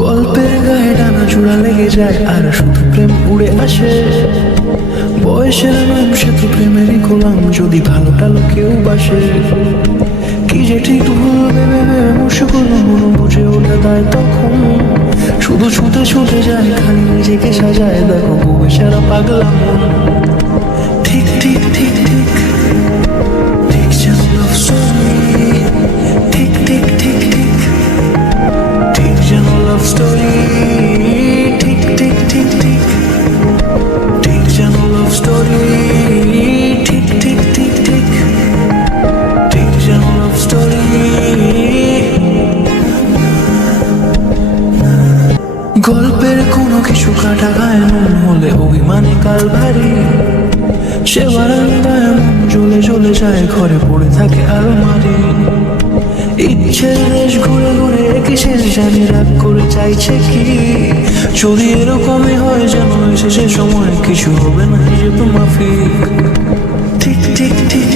গল্পের গায়ে ডানা চূড়া লেগে যায় আর শুধু প্রেম উড়ে আসে। বয়সের নাম সে তো প্রেমেরই গোলাম, যদি ভালো টালো কেউ বাসে। কি যে ঠিক ভুল ভেবে ভেবে মুশকুল মন বুঝে ওঠে তাই তখন শুধু ছুটে ছুটে যায়, খালি নিজেকে সাজায়। দেখো কবি সারা পাগলা মন। ঠিক ঠিক ঠিক ঠিক ঠিক যেন লাভ স্টোরি। ঠিক ঠিক ঠিক ঠিক ঠিক যেন লাভ স্টোরি। ঠিক ঠিক ঠিক ঠিক ঠিক যেন লাভ স্টোরি। ঠিক ঠিক ঠিক ঠিক ঠিক যেন লাভ স্টোরি। গল্পের কোনো কিছু কাটা গায়ে মন হলে অভিমানে কাল ভারী। সে বারান্দায় মন জ্বলে জ্বলে যায়, ঘরে পড়ে থাকে আলমারি। ইচ্ছের দেশ ঘুরে ঘুরে একই শেষ জানি রাগ করে চাইছে কি। যদি এরকমই হয় যেন এসে সে সময় কিছু হবে না, যে তো মাফিক। ঠিক ঠিক ঠিক